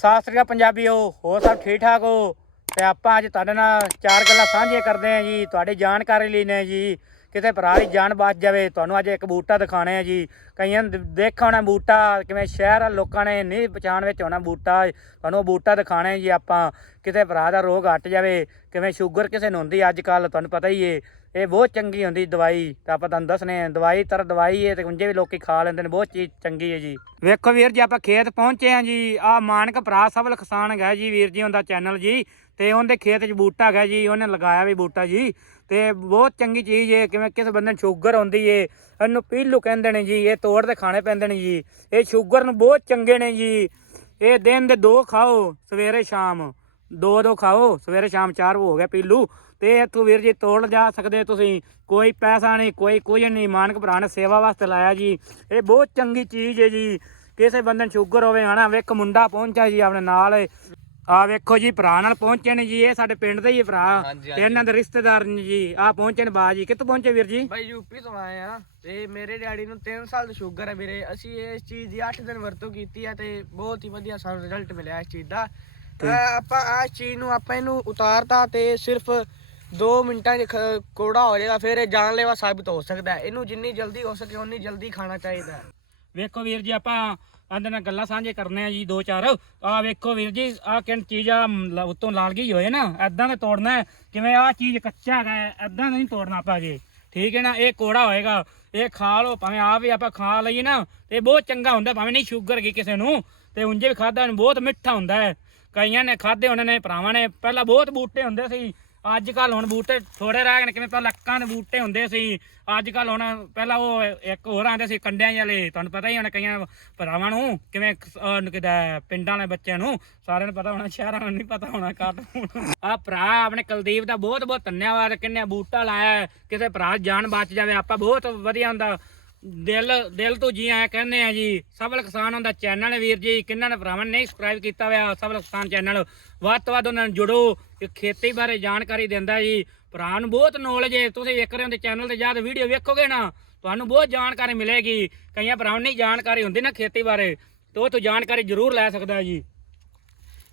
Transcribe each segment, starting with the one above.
ਸਤਿ ਸ੍ਰੀ ਅਕਾਲ ਪੰਜਾਬੀਓ ਹੋਰ ਸਭ ਠੀਕ ਠਾਕ ਹੋ? ਤੇ ਆਪਾਂ ਅੱਜ ਤੁਹਾਡੇ ਨਾਲ ਚਾਰ ਗੱਲਾਂ ਸਾਂਝੀਆਂ ਕਰਦੇ ਆਂ ਜੀ, ਤੁਹਾਡੀ ਜਾਣਕਾਰੀ ਲਈ ਨੇ ਜੀ। ਕਿਤੇ ਭਰਾ ਦੀ ਜਾਨ ਬਚ ਜਾਵੇ, ਤੁਹਾਨੂੰ ਅੱਜ ਇੱਕ ਬੂਟਾ ਦਿਖਾਣੇ ਆ ਜੀ। ਕਈਆਂ ਨੇ ਦੇਖਿਆ ਹੋਣਾ ਬੂਟਾ, ਕਿਵੇਂ ਸ਼ਹਿਰ ਵਾਲੇ ਲੋਕਾਂ ਨੇ ਨਹੀਂ ਪਛਾਣ ਵਿੱਚ ਹੋਣਾ ਬੂਟਾ। ਤੁਹਾਨੂੰ ਉਹ ਬੂਟਾ ਦਿਖਾਣੇ ਜੀ ਆਪਾਂ। ਕਿਤੇ ਭਰਾ ਦਾ ਰੋਗ ਹਟ ਜਾਵੇ, ਕਿਵੇਂ ਸ਼ੂਗਰ ਕਿਸੇ ਨੂੰ ਹੁੰਦੀ, ਅੱਜ ਕੱਲ ਤੁਹਾਨੂੰ ਪਤਾ ਹੀ ਏ। ਇਹ ਬਹੁਤ ਚੰਗੀ ਹੁੰਦੀ ਦਵਾਈ, ਤਾਂ ਆਪਾਂ ਤੁਹਾਨੂੰ ਦੱਸਨੇ ਆ, ਦਵਾਈ ਤਰ ਦਵਾਈ ਹੈ ਤੇ ਉਂਝੇ ਵੀ ਲੋਕੀ ਖਾ ਲੈਂਦੇ ਨੇ, ਬਹੁਤ ਚੀਜ਼ ਚੰਗੀ ਹੈ ਜੀ। ਵੇਖੋ ਵੀਰ ਜੀ, ਆਪਾਂ ਖੇਤ ਪਹੁੰਚੇ ਆ ਜੀ ਆ ਮਾਨਕ ਭਰਾ ਸਭਲ ਕਿਸਾਨ ਹੈਗਾ ਜੀ ਵੀਰ ਜੀ, ਉਹਦਾ ਚੈਨਲ ਜੀ, ਤੇ ਉਹਦੇ ਖੇਤ 'ਚ ਬੂਟਾ ਹੈ ਜੀ, ਉਹਨੇ ਲਗਾਇਆ ਵੀ ਬੂਟਾ ਜੀ, ਤੇ ਬਹੁਤ ਚੰਗੀ ਚੀਜ਼ ਹੈ ਕਿਵੇਂ ਕਿਸੇ ਬੰਦੇ ਨੂੰ ਸ਼ੂਗਰ ਹੁੰਦੀ ਏ, ਇਹਨੂੰ ਪੀਲੂ ਕਹਿੰਦੇ ਨੇ ਜੀ, ਇਹ ਤੋੜ ਦੇ ਖਾਣੇ ਪੈਂਦੇ ਨੇ ਜੀ, ਇਹ ਸ਼ੂਗਰ ਨੂੰ ਬਹੁਤ ਚੰਗੇ ਨੇ ਜੀ, ਇਹ ਦਿਨ ਦੇ ਦੋ ਖਾਓ, ਸਵੇਰੇ ਸ਼ਾਮ। ਦੋ ਦੋ ਖਾਓ ਸਵੇਰੇ ਸ਼ਾਮ ਚਾਰ ਹੋ ਗਿਆ ਪੀਲੂ। ਤੇ ਇੱਥੋਂ ਵੀਰ ਜੀ ਤੋੜ ਜਾ ਸਕਦੇ ਤੁਸੀਂ। ਕੋਈ ਪੈਸਾ ਨਹੀਂ ਕੋਈ ਕੁਝ ਨਹੀਂ। ਮਾਨਕ ਭਰਾ ਨੇ ਸੇਵਾ ਵਾਸਤੇ ਲਾਇਆ ਜੀ। ਇਹ ਬਹੁਤ ਚੰਗੀ ਚੀਜ਼ ਹੈ ਜੀ। ਕਿਸੇ ਬੰਦੇ ਨੂੰ ਸ਼ੂਗਰ ਹੋਵੇ ਹਨਾ ਵੇਖ ਮੁੰਡਾ ਪਹੁੰਚਾ ਜੀ ਆਪਣੇ ਨਾਲ। ਆ ਵੇਖੋ ਜੀ ਭਰਾ ਨਾਲ ਪਹੁੰਚੇ ਨੇ ਜੀ। ਇਹ ਸਾਡੇ ਪਿੰਡ ਦੇ ਹੀ ਭਰਾ। ਤੇ ਇਹਨਾਂ ਦੇ ਰਿਸ਼ਤੇਦਾਰ ਨੇ ਜੀ। ਆ ਪਹੁੰਚੇ ਨੇ ਬਾਜੀ। ਕਿੱਥੋਂ ਪਹੁੰਚੇ ਵੀਰ ਜੀ? ਭਾਈ ਯੂਪੀ ਤੋਂ ਆਏ ਆ। ਤੇ ਮੇਰੇ ਡੈਡੀ ਨੂੰ 3 ਸਾਲ ਦੀ ਸ਼ੂਗਰ ਹੈ ਵੀਰੇ। ਅਸੀਂ ਇਸ ਚੀਜ਼ ਦੀ 8 ਦਿਨ ਵਰਤੋਂ ਕੀਤੀ ਹੈ ਤੇ ਬਹੁਤ ਹੀ ਵਧੀਆ ਸਾਨੂੰ ਰਿਜ਼ਲਟ ਮਿਲਿਆ ਇਸ ਚੀਜ਼ ਦਾ। ਅਹ ਆਪਾਂ ਆ ਚੀਜ਼ ਨੂੰ ਆਪਾਂ ਇਹਨੂੰ ਉਤਾਰਤਾ ਤੇ ਸਿਰਫ 2 ਮਿੰਟਾਂ 'ਚ ਖ- ਕੋੜਾ ਹੋ ਜਾਏਗਾ ਫਿਰ ਇਹ ਜਾਨਲੇਵਾ ਸਾਬਿਤ ਹੋ ਸਕਦਾ ਹੈ। ਇਹਨੂੰ ਜਿੰਨੀ ਜਲਦੀ ਹੋ ਸਕੇ ਉਨੀ ਜਲਦੀ ਖਾਣਾ ਚਾਹੀਦਾ ਹੈ। ਵੇਖੋ ਵੀਰ ਜੀ ਆਪਾਂ ਆਂਦੇ ਨਾਲ ਗੱਲਾਂ ਸਾਂਝੇ ਕਰਨੇ ਆ ਜੀ ਦੋ ਚਾਰ। ਆ ਵੇਖੋ ਵੀਰ ਜੀ ਆ ਕਿਨ ਚੀਜ਼ ਆ ਮ, ਲ- ਉੱਤੋਂ ਲਾਲ ਗਈ ਹੋਏ ਨਾ ਐਦਾਂ ਦੇ ਤੋੜਨਾ ਹੈ। ਕਿਵੇਂ ਆ ਚੀਜ਼ ਕੱਚਾ ਹੈਗਾ ਐਦਾਂ ਨਹੀਂ ਤੋੜਨਾ ਆਪਾਂ ਜੀ। ਠੀਕ ਹੈ ਨਾ ਇਹ ਕੋੜਾ ਹੋਏਗਾ ਇਹ ਖਾ ਲਓ ਭਾਵੇਂ ਆ ਵੀ ਆਪਾਂ ਖਾ ਲਈਏ ਨਾ ਤੇ ਬਹੁਤ ਚੰਗਾ ਹੁੰਦਾ ਭਾਵੇਂ ਨਹੀਂ ਸ਼ੂਗਰ ਕੀ ਕਿਸੇ ਨੂੰ ਤੇ ਉਂਝੇ ਵੀ ਖਾਦਾ ਨੂੰ ਬਹੁਤ ਮਿੱਠਾ ਹੁੰਦਾ ਹੈ। ਕਈਆਂ ਨੇ ਖਾਦੇ ਉਹਨਾਂ ਨੇ ਭਰਾਵਾਂ ਨੇ। ਪਹਿਲਾਂ ਬਹੁਤ ਬੂਟੇ ਹੁੰਦੇ ਸੀ। ਅੱਜ ਕੱਲ ਹੁਣ ਬੂਟੇ ਥੋੜੇ ਰਹਿ ਗਏ ਨੇ, ਕਿਵੇਂ ਪਹਿਲਾਂ ਲੱਕਾਂ ਦੇ ਬੂਟੇ ਹੁੰਦੇ ਸੀ। ਅੱਜ ਕੱਲ ਹੁਣ ਪਹਿਲਾਂ ਉਹ ਇੱਕ ਹੋਰ ਆਂਦੇ ਸੀ, ਕੰਡਿਆਂ ਵਾਲੇ। ਤੁਹਾਨੂੰ ਪਤਾ ਹੀ ਹੋਣਾ ਕਈਆਂ ਭਰਾਵਾਂ ਨੂੰ, ਕਿਵੇਂ ਕਿਦਾ ਪਿੰਡਾਂ ਵਾਲੇ ਬੱਚਿਆਂ ਨੂੰ, ਸਾਰਿਆਂ ਨੂੰ ਪਤਾ ਹੋਣਾ, ਸ਼ਹਿਰਾਂ ਨੂੰ ਨਹੀਂ ਪਤਾ ਹੋਣਾ ਕਾਟ ਆ ਭਰਾ ਆਪਣੇ ਕੁਲਦੀਪ ਦਾ ਬਹੁਤ ਬਹੁਤ ਧੰਨਵਾਦ, ਕਿੰਨੇ ਬੂਟਾ ਲਾਇਆ ਕਿਸੇ ਭਰਾ ਦੀ ਜਾਨ ਬਚ ਜਾਵੇ, ਆਪਾਂ ਬਹੁਤ ਵਧੀਆ ਹੁੰਦਾ। ਦਿਲ ਦਿਲ ਤੋਂ ਜੀ ਆਇਆ ਕਹਿੰਦੇ ਆ ਜੀ ਸਬਲ ਕਿਸਾਨ ਹੁੰਦਾ ਚੈਨਲ ਵੀਰ ਜੀ, ਕਿੰਨਾਂ ਨੇ ਭਰਾਵਾਂ ਨੇ ਨਹੀਂ ਸਬਸਕ੍ਰਾਈਬ ਕੀਤਾ ਹੋਇਆ ਸਬਲ ਕਿਸਾਨ ਚੈਨਲ। ਵੱਧ ਤੋਂ ਵੱਧ ਉਹਨਾਂ ਨੂੰ ਜੁੜੋ, ਇਹ ਖੇਤੀ ਬਾਰੇ ਜਾਣਕਾਰੀ ਦਿੰਦਾ ਜੀ। ਭਰਾ ਨੂੰ ਬਹੁਤ ਨੌਲੇਜ ਹੈ, ਤੁਸੀਂ ਵੇਖ ਰਹੇ ਹੋ ਤੇ ਚੈਨਲ ਤੇ ਜਦ ਵੀਡੀਓ ਵੇਖੋਗੇ ਨਾ, ਤੁਹਾਨੂੰ ਬਹੁਤ ਜਾਣਕਾਰੀ ਮਿਲੇਗੀ। ਕਈਆਂ ਭਰਾਵਾਂ ਨੂੰ ਜਾਣਕਾਰੀ ਹੁੰਦੀ ਨਾ ਖੇਤੀ ਬਾਰੇ, ਤੇ ਉਹ ਤੋਂ ਜਾਣਕਾਰੀ ਜ਼ਰੂਰ ਲੈ ਸਕਦਾ ਜੀ।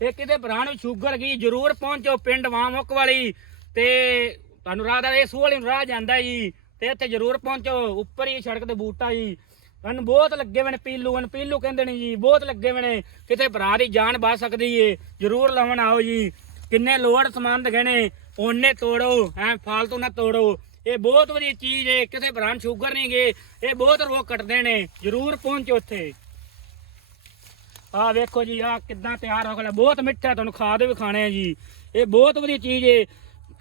ਇਹ ਕਿਤੇ ਭਰਾ ਨੂੰ ਸ਼ੂਗਰ ਗਈ ਜਰੂਰ ਪਹੁੰਚੋ, ਪਿੰਡ ਵਾਮੁਕ ਵਾਲੀ, ਤੇ ਤੁਹਾਨੂੰ ਰਾਹ ਦਾ ਇਹ ਸੂਹ ਵਾਲੀ ਨੂੰ ਰਾਹ ਜਾਂਦਾ ਜੀ। ਤੇ ਇੱਥੇ ਜਰੂਰ ਪਹੁੰਚੋ। ਉੱਪਰ ਹੀ ਸੜਕ ਤੇ ਬੂਟਾ ਜੀ। ਹਨ ਬਹੁਤ ਲੱਗੇ ਹੋਏ ਨੇ ਪੀਲੂ। ਹਨ ਪੀਲੂ ਕਹਿੰਦੇ ਨੇ ਜੀ, ਬਹੁਤ ਲੱਗੇ ਹੋਏ ਨੇ। ਕਿਤੇ ਭਰਾ ਦੀ ਜਾਨ ਬਚ ਸਕਦੀ ਏ। ਜਰੂਰ ਲਾਉਣ ਆਓ ਜੀ। ਕਿੰਨੇ ਲੋੜ ਸਮਾਨ ਦਿਖੇ ਨੇ। ਉਹਨੇ ਤੋੜੋ ਐ ਫਾਲਤੂ ਨਾ ਤੋੜੋ। ਇਹ ਬਹੁਤ ਵਧੀਆ ਚੀਜ਼ ਏ। ਕਿਸੇ ਭਰਾ ਨੂੰ ਸ਼ੂਗਰ ਨਹੀਂ ਗਏ ਇਹ ਬਹੁਤ ਰੋਗ ਕੱਟਦੇ ਨੇ। ਜਰੂਰ ਪਹੁੰਚੋ ਉੱਥੇ ਆ ਵੇਖੋ ਜੀ ਆ ਕਿੱਦਾਂ ਤਿਆਰ ਹੋ ਗਿਆ ਬਹੁਤ ਮਿੱਠਾ ਤੁਹਾਨੂੰ ਖਾ ਦੇ ਵੀ ਖਾਣੇ ਆ ਜੀ। ਇਹ ਬਹੁਤ ਵਧੀਆ ਚੀਜ਼ ਏ।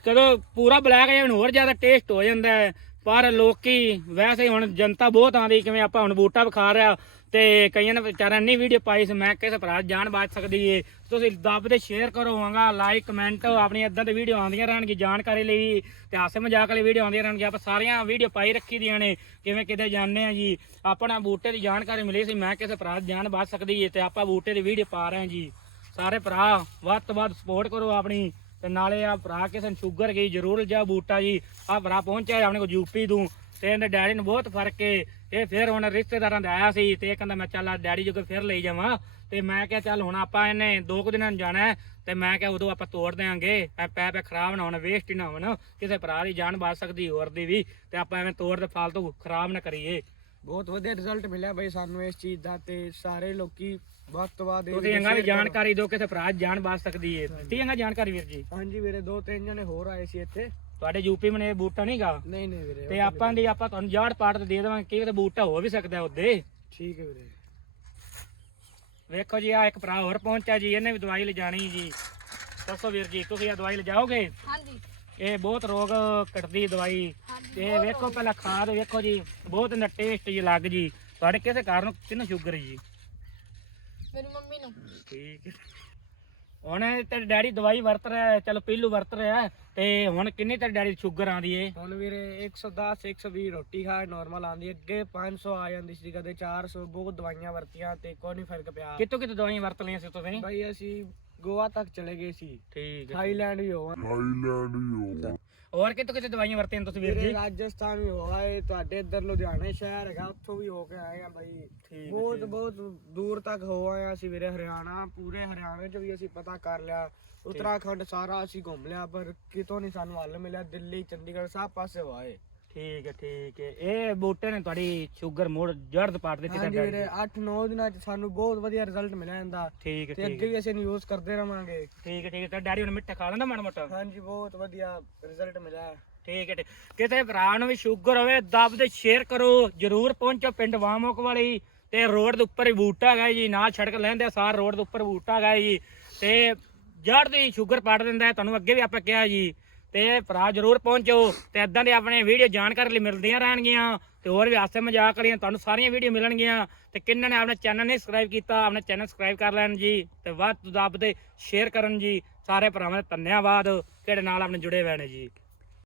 ਕਦੋਂ ਪੂਰਾ ਬਲੈਕ ਜਾਣ ਹੋਰ ਜ਼ਿਆਦਾ ਟੇਸਟ ਹੋ ਜਾਂਦਾ ਹੈ। ਪਰ ਲੋਕੀ ਵੈਸੇ ਹੁਣ ਜਨਤਾ ਬਹੁਤ ਆਂਦੀ ਕਿਵੇਂ ਆਪਾਂ ਹੁਣ ਬੂਟਾ ਵਿਖਾ ਰਿਹਾ ਤੇ ਕਈਆਂ ਨੇ ਵਿਚਾਰਿਆਂ ਨੇ ਵੀਡੀਓ ਪਾਈ ਸੀ, ਮੈਂ ਕਿਸੇ ਭਰਾ ਦੀ ਜਾਨ ਬਚ ਸਕਦੀ ਏ। ਤੁਸੀਂ ਦੱਬ ਦੇ ਸ਼ੇਅਰ ਕਰੋ ਹਾਂਗਾ ਲਾਈਕ ਕਮੈਂਟ ਆਪਣੀ ਇਦਾਂ ਦੀ ਵੀਡੀਓ ਆਉਂਦੀਆਂ ਰਹਿਣਗੀ ਜਾਣਕਾਰੀ ਲਈ ਤੇ ਹਾਸੇ ਮਜ਼ਾਕ ਵਾਲੀ ਵੀਡੀਓ ਆਉਂਦੀਆਂ ਰਹਿਣਗੀਆਂ। ਆਪਾਂ ਸਾਰੀਆਂ ਵੀਡੀਓ ਪਾਈ ਰੱਖੀ ਦੀਆਂ ਨੇ, ਕਿਵੇਂ ਕਿਤੇ ਜਾਂਦੇ ਆ ਜੀ। ਆਪਣਾ ਬੂਟੇ ਦੀ ਜਾਣਕਾਰੀ ਮਿਲੀ ਸੀ, ਮੈਂ ਕਿਸੇ ਭਰਾ ਦੀ ਜਾਨ ਬਚ ਸਕਦੀ ਏ ਤੇ ਆਪਾਂ ਬੂਟੇ ਦੀ ਵੀਡੀਓ ਪਾ ਰਹੇ ਹਾਂ ਜੀ। ਸਾਰੇ ਭਰਾ, ਵੱਧ ਤੋਂ ਵੱਧ ਸਪੋਰਟ ਕਰੋ ਆਪਣੀ। ਤੇ ਨਾਲੇ ਆ ਭਰਾ ਕਿਸੇ ਨੂੰ ਸ਼ੂਗਰ ਗਈ, ਜ਼ਰੂਰ ਜਾ ਬੂਟਾ ਜੀ। ਆ ਭਰਾ ਪਹੁੰਚਿਆ ਆਪਣੇ ਕੋ ਯੂਪੀ ਤੋਂ, ਤੇ ਇਹਦੇ ਡੈਡੀ ਨੂੰ ਬਹੁਤ ਫ਼ਰਕ ਏ। ਇਹ ਫਿਰ ਹੁਣ ਰਿਸ਼ਤੇਦਾਰਾਂ ਦਾ ਆਇਆ ਸੀ, ਤੇ ਇਹ ਕਹਿੰਦਾ ਮੈਂ ਚੱਲ ਆ ਡੈਡੀ ਜੋਗੇ ਫਿਰ ਲਈ ਜਾਵਾਂ। ਤੇ ਮੈਂ ਕਿਹਾ ਚੱਲ ਹੁਣ ਆਪਾਂ ਇਹਨੇ ਦੋ ਕੁ ਦਿਨਾਂ ਨੂੰ ਜਾਣਾ ਹੈ, ਤੇ ਮੈਂ ਕਿਹਾ ਉਦੋਂ ਆਪਾਂ ਤੋੜ ਦੇਾਂਗੇ ਐ ਪੈ ਪੈ ਖਰਾਬ ਨਾ ਹੋਣ ਵੇਸਟ ਹੀ ਨਾ ਹੋਣ। ਕਿਸੇ ਭਰਾ ਦੀ ਜਾਨ ਬਚ ਸਕਦੀ, ਹੋਰ ਦੀ ਵੀ। ਤੇ ਆਪਾਂ ਐਵੇਂ ਤੋੜ ਦੇ ਫਾਲਤੂ ਖਰਾਬ ਨਾ ਕਰੀਏ। ਬਹੁਤ ਵਧੀਆ ਰਿਜ਼ਲਟ ਮਿਲਿਆ ਬਈ ਸਾਨੂੰ ਇਸ ਚੀਜ਼ ਦਾ ਤੇ ਸਾਰੇ ਲੋਕੀ ਵੱਧ ਤੋਂ ਵੱਧ ਇਹ ਤੁਸੀਂ ਇਹਨਾਂ share ਕਰੋ। ਜਾਣਕਾਰੀ ਦਿਓ ਕਿਸੇ ਭਰਾ ਦੀ ਜਾਨ ਬਚ ਸਕਦੀ ਏ। ਦਿੱਤੀ ਇਹਨਾਂ ਜਾਣਕਾਰੀ ਵੀਰ ਜੀ? ਹਾਂਜੀ ਵੀਰੇ ਦੋ ਤਿੰਨ ਜਣੇ ਹੋਰ ਆਏ ਸੀ ਇੱਥੇ। ਤੁਹਾਡੇ ਯੂਪੀ ਮਨੇ ਬੂਟਾ ਨਹੀਂਗਾ ਨਹੀਂ ਨਹੀਂ ਵੀਰੇ ਤੇ ਆਪਾਂ ਦੀ ਆਪਾਂ ਤੁਹਾਨੂੰ ਜਾੜ ਪਾਟ ਤੇ ਦੇ ਦੇਵਾਂਗੇ ਕੀ ਤੇ ਬੂਟਾ ਹੋ ਵੀ ਸਕਦਾ ਉਹਦੇ। ਠੀਕ ਹੈ ਵੀਰੇ। ਵੇਖੋ ਜੀ ਆ ਇੱਕ ਭਰਾ ਹੋਰ ਪਹੁੰਚਿਆ ਜੀ ਇਹਨੇ ਵੀ ਦਵਾਈ ਲਿਜਾਣੀ ਜੀ। ਦੱਸੋ ਵੀਰ ਜੀ ਤੁਸੀਂ ਇਹ ਦਵਾਈ ਲਿਜਾਓਗੇ? ਹਾਂਜੀ। ਇਹ ਬਹੁਤ ਰੋਗ ਕੱਟਦੀ ਦਵਾਈ। ਤੇ ਵੇਖੋ ਪਹਿਲਾਂ ਖਾਦ ਵੇਖੋ ਜੀ ਬਹੁਤ ਇਹਦਾ ਟੇਸਟ ਜੀ ਲੱਗ ਜੀ। ਤੁਹਾਡੇ ਕਿਸੇ ਕਾਰਨ ਕਿੰਨੂੰ ਸ਼ੂਗਰ ਹੈ ਜੀ? ਮੇਰੀ ਮੰਮੀ ਨੂੰ। ਠੀਕ ਹੈ। ਹੁਣ ਤੇਰੇ ਡੈਡੀ ਦਵਾਈ ਵਰਤ ਰਿਹਾ ਹੈ, ਚਲੋ ਪਹਿਲੂ ਵਰਤ ਰਿਹਾ ਹੈ, ਤੇ ਹੁਣ ਕਿੰਨੀ ਤੇਰੇ ਡੈਡੀ ਸ਼ੂਗਰ ਆਂਦੀ ਏ ਹੁਣ ਵੀਰੇ 110 120 ਰੋਟੀ ਖਾ ਨਾਰਮਲ ਆਂਦੀ ਅੱਗੇ 500 ਆ ਜਾਂਦੀ ਸੀ ਕਦੇ 400 ਬਹੁਤ ਦਵਾਈਆਂ ਵਰਤੀਆਂ ਤੇ ਕੋਈ ਨਹੀਂ ਫ਼ਰਕ ਪਿਆ। ਕਿੱਥੋਂ ਕਿੱਥੋਂ ਦਵਾਈਆਂ ਵਰਤ ਲਈਆਂ ਸੀ ਤੁਸੀਂ? ਭਾਈ ਅਸੀਂ ਗੋਆ ਤੱਕ ਚਲੇ ਗਏ ਸੀ। ਠੀਕ ਹੈ ਥਾਈਲੈਂਡ ਵੀ ਹੋਵਾਂ। ਹੋਰ ਕਿਤੋਂ ਕਿਤੇ ਦਵਾਈਆਂ ਵਰਤੀਆਂ ਤੁਸੀਂ ਵੀਰ ਜੀ? ਰਾਜਸਥਾਨ ਵੀ ਹੋ ਆਏ ਤੁਹਾਡੇ ਇੱਧਰ ਲੁਧਿਆਣੇ ਸ਼ਹਿਰ ਹੈਗਾ ਉੱਥੋਂ ਵੀ ਹੋ ਕੇ ਆਏ ਆ ਬਾਈ। ਠੀਕ ਬਹੁਤ ਬਹੁਤ ਦੂਰ ਤੱਕ ਹੋ ਆਏ ਆ ਅਸੀਂ ਵੀਰੇ ਹਰਿਆਣਾ ਪੂਰੇ ਹਰਿਆਣੇ 'ਚ ਵੀ ਅਸੀਂ ਪਤਾ ਕਰ ਲਿਆ। ਉੱਤਰਾਖੰਡ ਸਾਰਾ ਅਸੀਂ ਘੁੰਮ ਲਿਆ ਪਰ ਕਿਤੋਂ ਨਹੀਂ ਸਾਨੂੰ ਹੱਲ ਮਿਲਿਆ ਦਿੱਲੀ ਚੰਡੀਗੜ੍ਹ ਸਭ ਪਾਸੇ ਹੋ ਆਏ ਠੀਕ ਹੈ ਠੀਕ ਹੈ। ਇਹ ਬੂਟੇ ਨੇ ਤੁਹਾਡੀ ਸ਼ੂਗਰ ਮੋੜ ਜੜਦ ਪਾੜ ਦਿੱਤੀ ਹਾਂਜੀ ਵੀਰੇ 8-9 ਦਿਨਾਂ 'ਚ ਸਾਨੂੰ ਬਹੁਤ ਵਧੀਆ ਰਿਜ਼ਲਟ ਮਿਲਿਆ ਇਹਦਾ। ਠੀਕ ਹੈ ਤੇ ਠੀਕ ਅੱਗੇ ਹੈ। ਵੀ ਅਸੀਂ ਯੂਜ਼ ਕਰਦੇ ਰਵਾਂਗੇ। ਠੀਕ ਹੈ ਠੀਕ ਹੈ। ਤੇ ਡੈਡੀ ਹੁਣ ਮਿੱਠਾ ਖਾ ਲੈਂਦਾ ਮਾੜਾ ਮੋਟਾ? ਹਾਂਜੀ ਬਹੁਤ ਵਧੀਆ ਰਿਜ਼ਲਟ ਮਿਲਿਆ। ਠੀਕ ਹੈ ਠੀਕ। ਕਿਤੇ ਭਰਾ ਨੂੰ ਵੀ ਸ਼ੂਗਰ ਹੋਵੇ ਦੱਬ ਦੇ ਸ਼ੇਅਰ ਕਰੋ। ਜਰੂਰ ਪਹੁੰਚੋ ਪਿੰਡ ਵਾਮੋਕ ਵਾਲੀ। ਤੇ ਰੋਡ ਦੇ ਉੱਪਰ ਹੀ ਬੂਟਾ ਹੈਗਾ ਜੀ। ਨਾਲ ਸੜਕ ਲੈਂਦੇ ਸਾਰ ਰੋਡ ਦੇ ਉੱਪਰ ਬੂਟਾ ਹੈਗਾ ਜੀ। ਤੇ ਜੜ ਦੀ ਸ਼ੂਗਰ ਪਾੜ ਦਿੰਦਾ ਹੈ, ਤੁਹਾਨੂੰ ਅੱਗੇ ਵੀ ਆਪਾਂ ਕਿਹਾ ਜੀ। ਤੇ ਭਰਾ ਜਰੂਰ ਪਹੁੰਚੋ ਤੇ ਇਦਾਂ ਦੇ ਆਪਣੇ ਵੀਡੀਓ ਜਾਣਕਾਰੀ ਲਈ ਮਿਲਦੀਆਂ ਰਹਿਣਗੀਆਂ ਤੇ ਹੋਰ ਵੀ ਹਾਸੇ ਮਜ਼ਾਕ ਵਾਲੀਆਂ ਤੁਹਾਨੂੰ ਸਾਰੀਆਂ ਵੀਡੀਓ ਮਿਲਣਗੀਆਂ ਤੇ ਕਿੰਨਾਂ ਨੇ ਆਪਣੇ ਚੈਨਲ ਨਹੀਂ ਸਬਸਕ੍ਰਾਈਬ ਕੀਤਾ, ਆਪਣੇ ਚੈਨਲ ਸਬਸਕ੍ਰਾਈਬ ਕਰ ਲੈਣ ਜੀ ਤੇ ਵੱਧ ਤੋਂ ਦੱਬ ਵੱਧ ਸ਼ੇਅਰ ਕਰਨ ਜੀ। ਸਾਰੇ ਭਰਾਵਾਂ ਦਾ ਧੰਨਵਾਦ, ਕਿਹੜੇ ਨਾਲ ਆਪਣੇ ਜੁੜੇ ਹੋਏ ਨੇ ਜੀ।